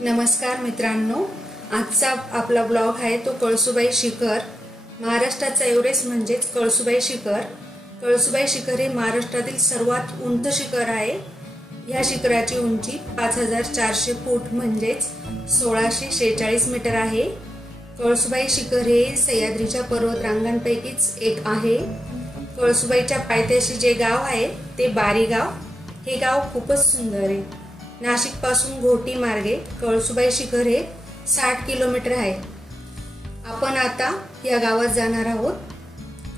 नमस्कार मित्रांनो, आजचा आपला ब्लॉग आहे तो कळसुबाई शिखर। महाराष्ट्राचा एव्हरेस्ट म्हणजेच कळसुबाई शिखर। कळसुबाई शिखर हे महाराष्ट्रातील सर्वात उंच शिखर आहे। या शिखराची उंची 5400 फूट म्हणजेच 1646 मीटर आहे। कळसुबाई शिखर हे सह्याद्रीच्या पर्वतरांगांपैकीच एक आहे। कळसुबाईच्या पायथ्याशी जे गाव आहे ते बारी गाव। हे गाव खूपच सुंदर आहे। नाशिक पासून घोटी मार्गे कळसुबाई शिखर हे 60 किलोमीटर आहे। आपण आता या गावात जाणार आहोत।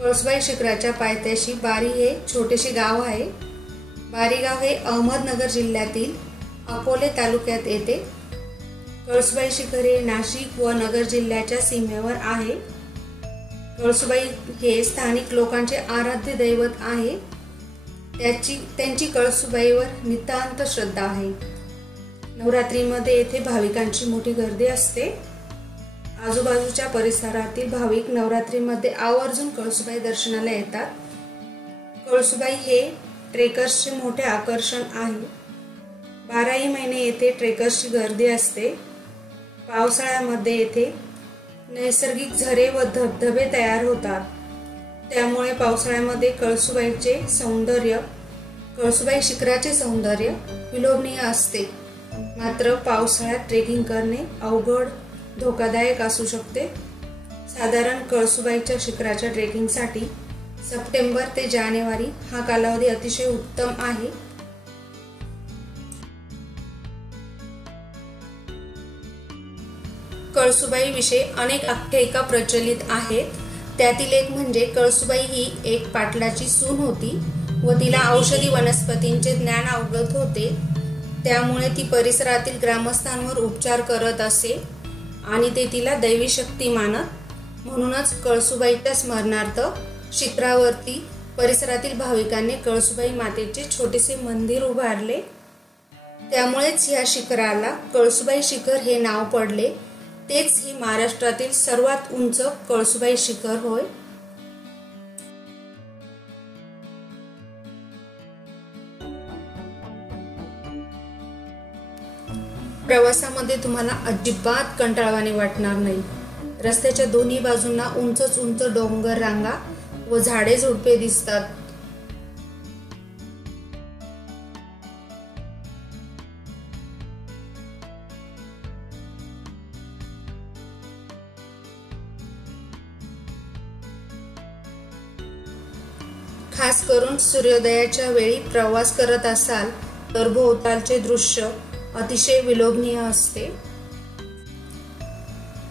कळसुबाई शिखराच्या पायथ्याशी बारी हे छोटेसे गाव आहे। बारी गाव हे अहमदनगर जिल्ह्यातील अकोले तालुक्यात येते। कळसुबाई शिखर हे नाशिक व नगर जिल्ह्याच्या सीमेवर आहे। कळसुबाई हे स्थानिक लोकांचे आराध्य दैवत आहे। त्यांची कळसुबाईवर नितांत श्रद्धा आहे। नवरात्रीमध्ये येथे भाविकांची मोठी गर्दी असते। आजूबाजूच्या परिसरातील भाविक नवरात्रीमध्ये आवर्जून कळसुबाई दर्शनाला येतात। कळसुबाई हे ट्रेकर्सचे मोठे आकर्षण आहे। 12ही महिने येथे ट्रेकर्सची गर्दी असते। पावसाळ्यामध्ये येथे नैसर्गिक झरे व धबधबे तयार होतात। त्यामुळे पावसाळ्यामध्ये कळसुबाई शिखराचे सौंदर्य विलोभनीय असते। मात्र पावसाळ्यात ट्रेकिंग करणे अवघड धोकादायक असू शकते। साधारण कळसुबाईच्या शिखराच्या ट्रेकिंगसाठी सप्टेंबर ते जानेवारी हा कालावधी अतिशय उत्तम आहे। कळसुबाई विषयी अनेक आख्यायिका प्रचलित आहेत। त्यातील एक म्हणजे कळसुबाई ही एक पाटलाची सून होती व तिला औषधी वनस्पतींचे ज्ञान अवगत होते। त्यामुळे ती परिसरातील ग्रामस्थांवर उपचार करत असे आणि ते तिला दैवी शक्ती मानत। म्हणूनच कळसुबाईच्या स्मरणार्थ शिखरावरती परिसरातील भाविकांनी कळसुबाई मातेचे छोटेसे मंदिर उभारले। त्यामुळेच या शिखराला कळसुबाई शिखर हे नाव पडले। तेच ही महाराष्ट्रातील सर्वात उंच कळसुबाई शिखर होय। प्रवासामध्ये तुम्हाला अजिबात कंटाळवाणे वाटणार नाही। रस्त्याच्या दोन्ही बाजूंना उंच उंच डोंगर रांगा व झाडे झुडपे दिसतात। खास करून सूर्योदयाच्या वेळी प्रवास करत असाल तर भोवतालचे दृश्य अतिशय विलोभनीय असते।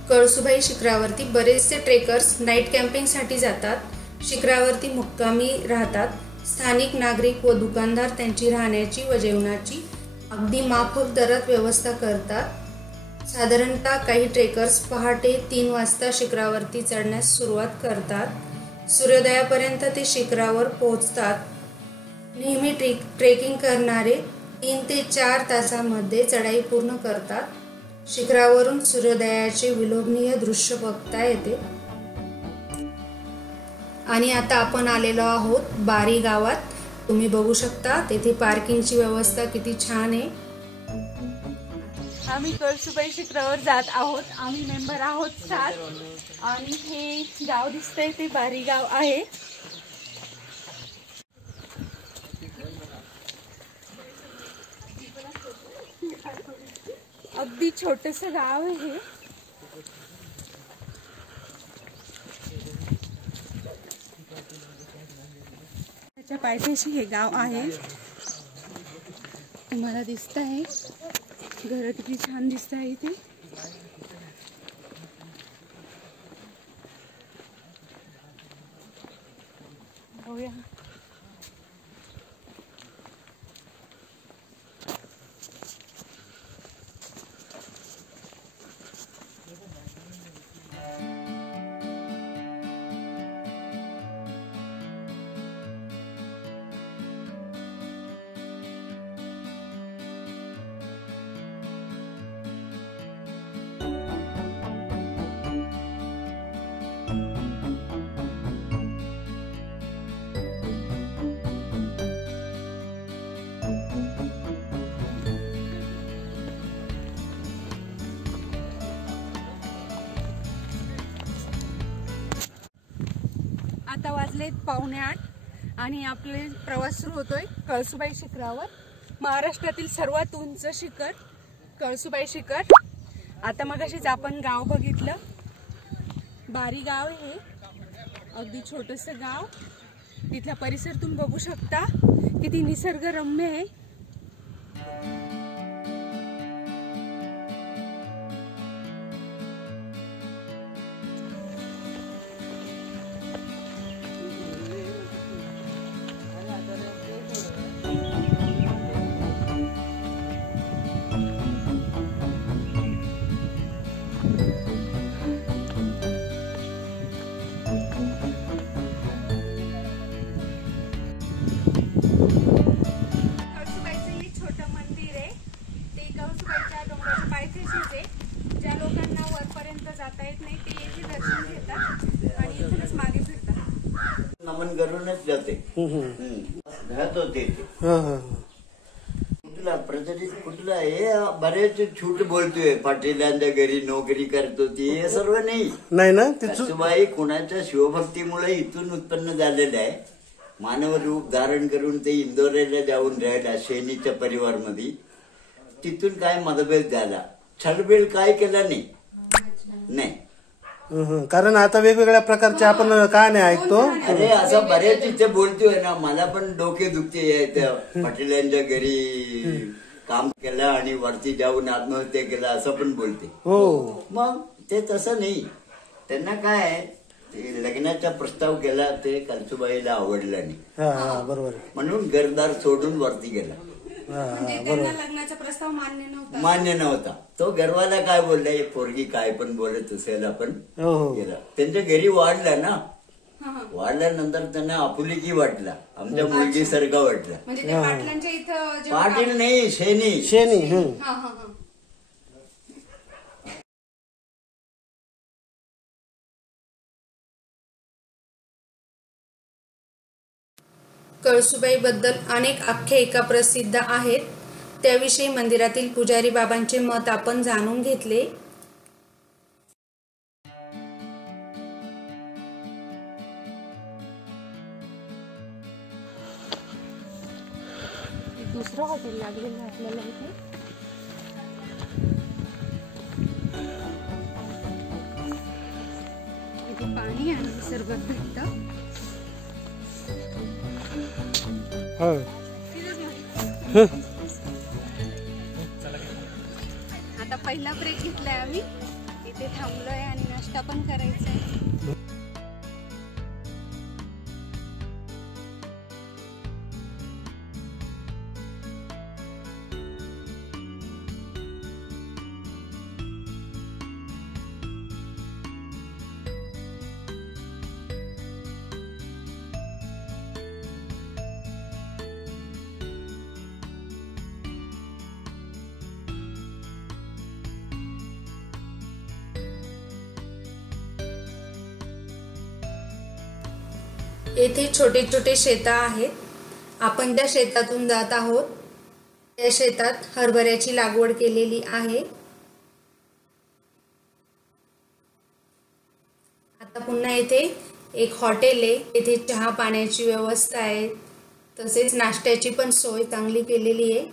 कळसुबाई शिखरावरती बरेचसे ट्रेकर्स नाईट कॅम्पिंग साठी जातात। शिखरावरती मुक्कामी राहतात। स्थानिक नागरिक व दुकानदार त्यांची राहण्याची व जेवणाची अगदी माफक दरात व्यवस्था करतात। साधारणतः काही ट्रेकर्स पहाटे 3 वाजता शिखरावरती चढण्यास सुरुवात करतात। सूर्योदयापर्यंत ते शिखरावर पोहोचतात। नेहमी ट्रेकिंग करणारे 3 ते 4 तासांमध्ये चढाई पूर्ण करतात। शिखरावरून सूर्योदयाचे विलोभनीय दृश्य बघता येते। आणि आता आपण आलेलो आहोत बारी गावात। तुम्ही बघू शकता तेथे पार्किंगची व्यवस्था किती छान आहे। आम्ही कळसुबाई शिखरावर जात आहोत। आम्ही मेंबर आहोत 7 आणि हे गाव दिसतंय ते बारी गाव आहे। अगदी छोटंसं गाव आहे हे। त्याच्या पायथ्याशी हे गाव आहे। तुम्हाला दिसत आहे घर किती छान दिसत आहे इथे। बघूया वाजलेत 7:45 आणि आपले प्रवास सुरू होतोय कळसुबाई शिखरावर. महाराष्ट्रातील सर्वात उंच शिखर कळसुबाई शिखर. आता मगाशीच आपण गाव बघितलं, बारी गाव आहे, अगदी छोटंसं गाव. तिथला परिसर तुम्ही बघू शकता, किती निसर्गरम्य आहे. ज्या लोकांना वरपर्यंत जाता येत नाही ते येथे दर्शन घेतात आणि इथूनच मागे फिरतात. नमन करूनच जाते राहत होते. कुठला प्रचलित कुठला हे बरेच छूट बोलतोय, पाटीलांच्या घरी नोकरी करत होती, हे सर्व नाही ना. कळसुबाई कुणाच्या शिवभक्तीमुळे इथून उत्पन्न झालेलं आहे. मानव रूप धारण करून ते इंदोरेला जाऊन राहिला सैनीच्या परिवारमध्ये. तिथून काय मतभेद झाला, छळबीळ काय केला नाही. कारण आता वेगवेगळ्या प्रकारचे आपण कहाण्या ऐकतो. अरे असं बऱ्याच इथे बोलतोय ना, मला पण डोके दुखते. पाटीलांच्या घरी काम केलं आणि वरती जाऊन आत्महत्या केला असं पण बोलते. हो, मग ते तसं नाही. त्यांना काय लग्नाचा प्रस्ताव केला, ते कळसुबाईला आवडला नाही. बरोबर. म्हणून घरदार सोडून वरती गेला. लग्नाचा प्रस्ताव मान्य नव्हता. तो घरवाला काय बोलला, हे पोरगी काय पण बोलत असेल, आपण गेला. त्यांच्या घरी वाढला ना, वाढल्यानंतर त्यांना आपुलकी वाटला, आमच्या मुलगी सारखा वाटला. पाटील नाही, शेनी. कळसुबाई बद्दल अनेक आख्यायिका प्रसिद्ध आहेत. त्याविषयी मंदिरातील पुजारी बाबांचे मत आपण जाणून घेतले. दुसरं हॉटेल लागलेलं आपल्याला इथे. इथे पाणी आणि सरबत भेटतं. आता पहिला ब्रेक घेतलाय आम्ही, इथे थांबलोय आणि नाश्ता पण करायचा आहे. येथे छोटे छोटे शेत आहेत. आपण त्या शेतातून जात आहोत. त्या शेतात हरभऱ्याची लागवड केलेली आहे. आता पुन्हा येथे एक हॉटेल आहे. येथे चहा पाण्याची व्यवस्था आहे, तसेच नाश्त्याची पण सोय चांगली केलेली आहे.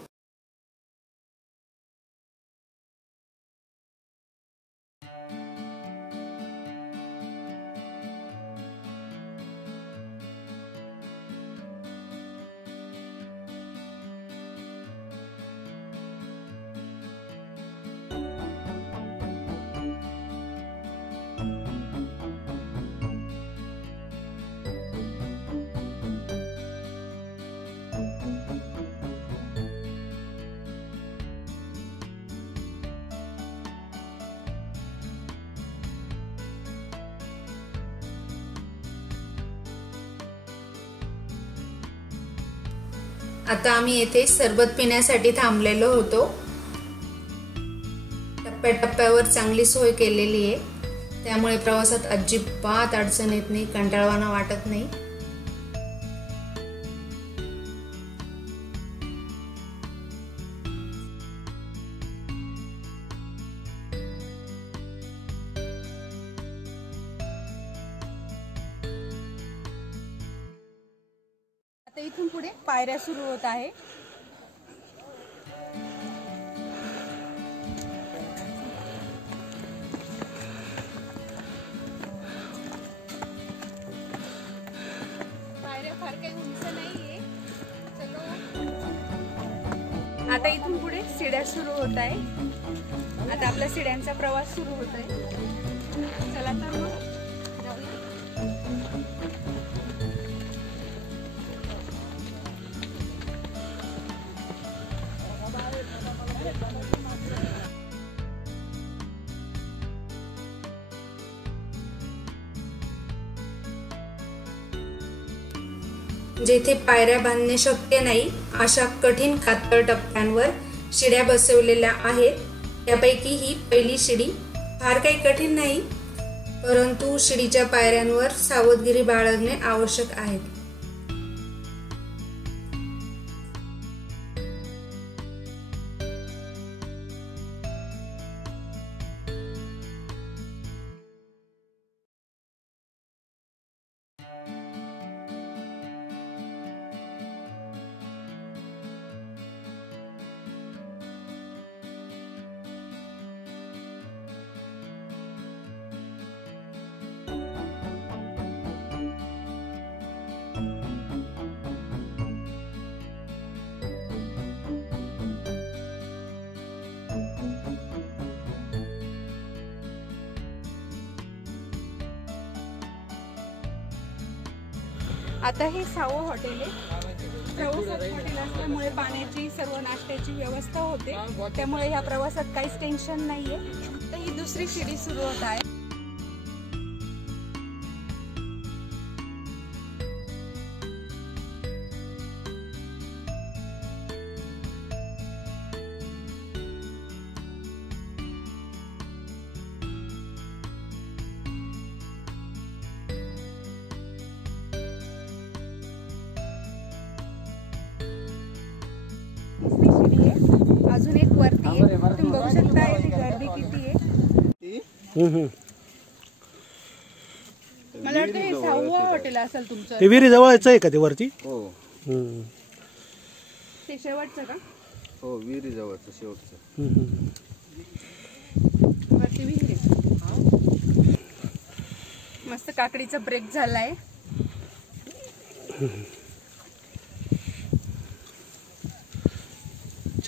आता आम्ही येथे सरबत पिण्यासाठी थांबलेलो होतो. टप्प्याटप्प्यावर चांगली सोय केलेली आहे, त्यामुळे प्रवासात अजिबात अडचण येत नाही, कंटाळवाणा वाटत नाही. इथून पुढे पायऱ्या सुरू होत आहे. पायऱ्या फार काही उंच नाहीये. आता इथून पुढे सीड्या सुरू होत आहे. आता आपल्या सीड्यांचा प्रवास सुरू होत आहे. चला तर मग जाऊया. जेथे पायऱ्या बांधणे शक्य नाही अशा कठीण कातळ टप्प्यांवर शिड्या बसवलेल्या आहेत. त्यापैकी ही पहिली शिडी फार काही कठीण नाही, परंतु शिडीच्या पायऱ्यांवर सावधगिरी बाळगणे आवश्यक आहे. आता हे 6वं हॉटेल आहे. 6वं हॉटेल असल्यामुळे पाण्याची सर्व नाश्त्याची व्यवस्था होते. त्यामुळे ह्या प्रवासात काहीच टेन्शन नाहीये. तर ही दुसरी शिडी सुरू होत आहे. अजून एक वरती आहे. तुम्ही बघू शकता इथे गर्दी किती आहे. मला वाटतं हे 6वं हॉटेल असेल तुमचं. ते विहिरी जवळच आहे का ते वरती? हो. ते शेवटचं का? हो, विहिरी जवळचं शेवटचं. वरती विहीर आहे. मस्त काकडीचा ब्रेक झालाय.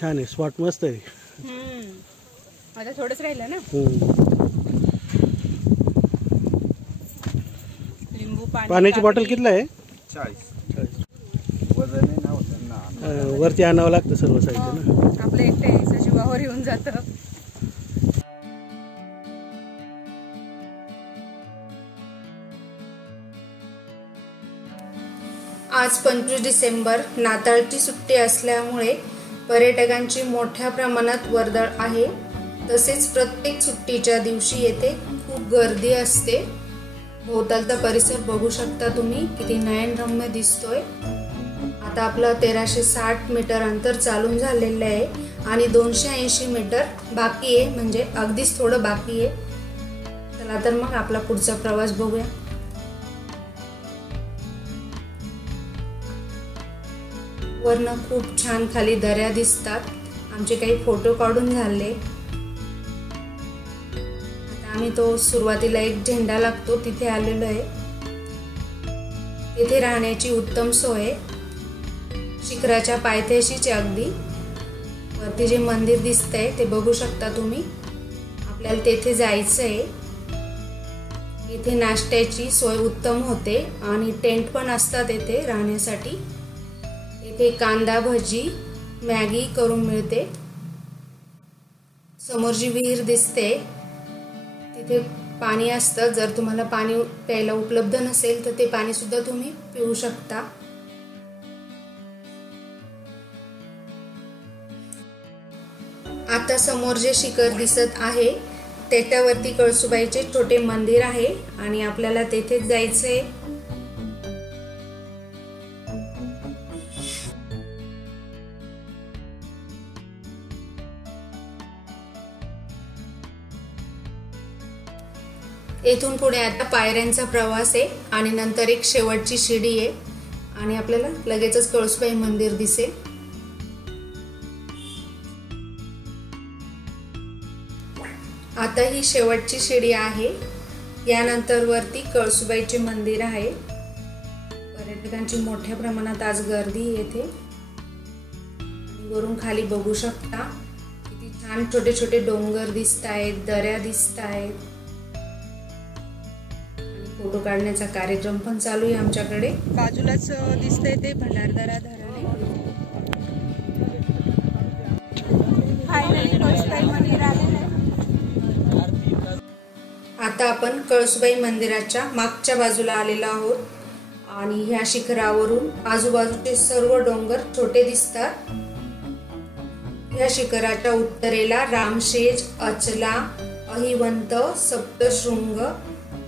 छान आहे, स्पॉट मस्त आहे. आता थोडंच राहिलं ना. लिंबू पाण्याची बॉटल कितीला आहे? 40. वजन आहे ना, वरती आणावं लागतं सर्व साहित्य ना. आपलं एकट्या यायचं जीवावर येऊन जातं. आज 25 डिसेंबर नाताळची सुट्टी असल्यामुळे पर्यटकांची मोठ्या प्रमाणात वर्दळ आहे. तसेच प्रत्येक सुट्टीच्या दिवशी येथे खूप गर्दी असते. भोवतालचा परिसर बघू शकता तुम्ही, किती नयनरम्य दिसतोय. आता आपलं 1360 मीटर अंतर चालून झालेलं आहे आणि 280 मीटर बाकी आहे, म्हणजे अगदीच थोडं बाकी आहे. चला तर मग आपला पुढचा प्रवास बघूया. वरनं खूप छान खाली दऱ्या दिसतात. आमचे काही फोटो काढून झाले. आता आम्ही तो सुरुवातीला एक झेंडा लागतो तिथे आलेलो आहे. तिथे राहण्याची उत्तम सोय. शिखराच्या पायथ्याशीच अगदी वरती जे मंदिर दिसतंय ते बघू शकता तुम्ही. आपल्याला तेथे जायचंय. इथे नाश्त्याची सोय उत्तम होते आणि टेंट पण असतात येथे राहण्यासाठी. इथे कांदा भजी मॅगी करून मिळते. समोर जी विहीर दिसते तिथे पाणी असतं. जर तुम्हाला पाणी प्यायला उपलब्ध नसेल तर ते पाणी सुद्धा तुम्ही पिऊ शकता. आता समोर जे शिखर दिसत आहे त्याच्यावरती कळसुबाईचे छोटे मंदिर आहे आणि आपल्याला तेथेच जायचंय. येथून पुढे आता पायऱ्यांचा प्रवास आहे आणि नंतर एक शेवटची शिडी आहे आणि आपल्याला लगेचच कळसूबाई मंदिर दिसेल. आता ही शेवटची शिडी आहे. यानंतर वरती कळसूबाईचे मंदिर आहे. पर्यटकांची मोठ्या प्रमाणात आज गर्दी येथे. वरून खाली बघू शकता किती छान छोटे छोटे डोंगर दिसत आहेत, दऱ्या दिसत आहेत. फोटो काढण्याचा कार्यक्रम पण चालू आहे आमच्याकडे. बाजूलाच दिसतंय ते भंडारदरा धरण आहे. फायनली कळसूबाई मंदिर आलेलं आहे. आता आपण कळसूबाई मंदिराच्या मागच्या बाजूला आलेलो आहोत आणि ह्या शिखरावरून आजूबाजूचे सर्व डोंगर छोटे दिसतात. या शिखराच्या उत्तरेला रामशेज, अचला, अहिवंत, सप्तशृंग,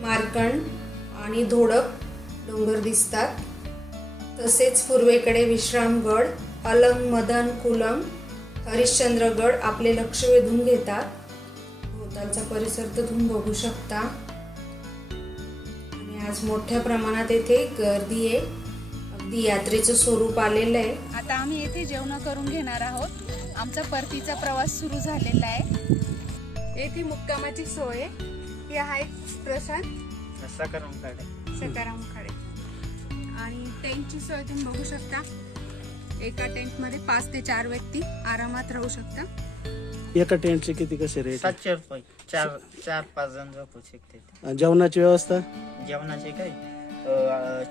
मार्कंड आणि धोडप डोंगर दिसतात. तसेच पूर्वेकडे विश्रामगड, अलंग, मदन, कुलम, हरिश्चंद्रगड आपले लक्ष वेधून घेतात. भोवतालचा परिसर तर तुम्ही बघू शकता. आणि आज मोठ्या प्रमाणात येथे गर्दी आहे. अगदी यात्रेचं स्वरूप आलेलं आहे. आता आम्ही येथे जेवण करून घेणार आहोत. आमचा परतीचा प्रवास सुरू झालेला आहे. येथे मुक्कामाची सोय ही आहे. प्रसाद सकाराम खाडे आणि टेंटची सोय तुम्ही बघू शकता. एका टेंट मध्ये 5 ते 4 व्यक्ती आरामात राहू शकता. एका टेंटचे किती कसे रेट? 700 रुपये. 4-5 जण झोपू शकते. जेवणाची व्यवस्था? जेवणाचे काय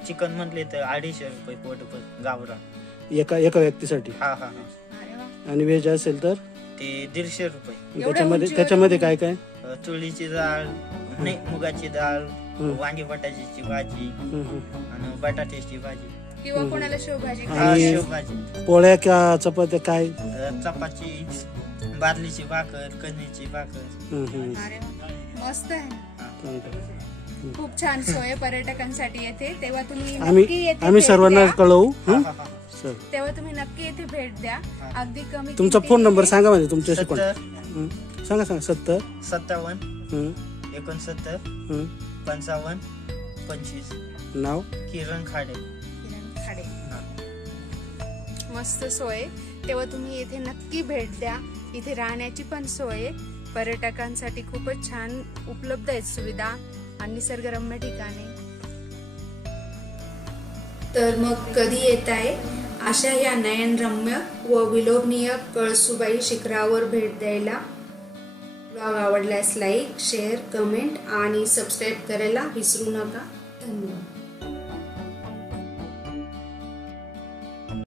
चिकन म्हटले तर 250 रुपये पोट गावरा एका व्यक्तीसाठी. हा. आणि व्हेज असेल तर ते 150 रुपये. त्याच्यामध्ये काय काय? तुळीची डाळ, नाही मुगाची डाळ, वांगी बटाट्याची भाजी आणि बटाट्याची भाजी किंवा कोणाला शेवभाजी. शेवभाजी. पोळ्या का चपात्या काय? चपाती, बादलीची भाकर, कणीची भाकर. मस्त आहे. खूप छान सोय पर्यटकांसाठी येते. तेव्हा तुम्ही आम्ही सर्वांना कळवू. तेव्हा तुम्ही नक्की येथे भेट द्या. अगदी कमी. तुमचा फोन नंबर सांगा. म्हणजे तुमच्याशी कोण सांगा. 70 57 69 55 25. नाव किरण खाडे. मस्त सोय. तेव्हा तुम्ही येथे नक्की भेट द्या. इथे राहण्याची पण सोय पर्यटकांसाठी खूपच छान उपलब्ध आहेत सुविधा आणि निसर्गरम्य ठिकाणे. तर मग कधी येत आहे अशा या नयनरम्य व विलोभनीय कळसूबाई शिखरावर भेट द्यायला? ब्लॉग आवडल्यास लाईक, शेअर, कमेंट आणि सबस्क्राईब करायला विसरू नका. धन्यवाद.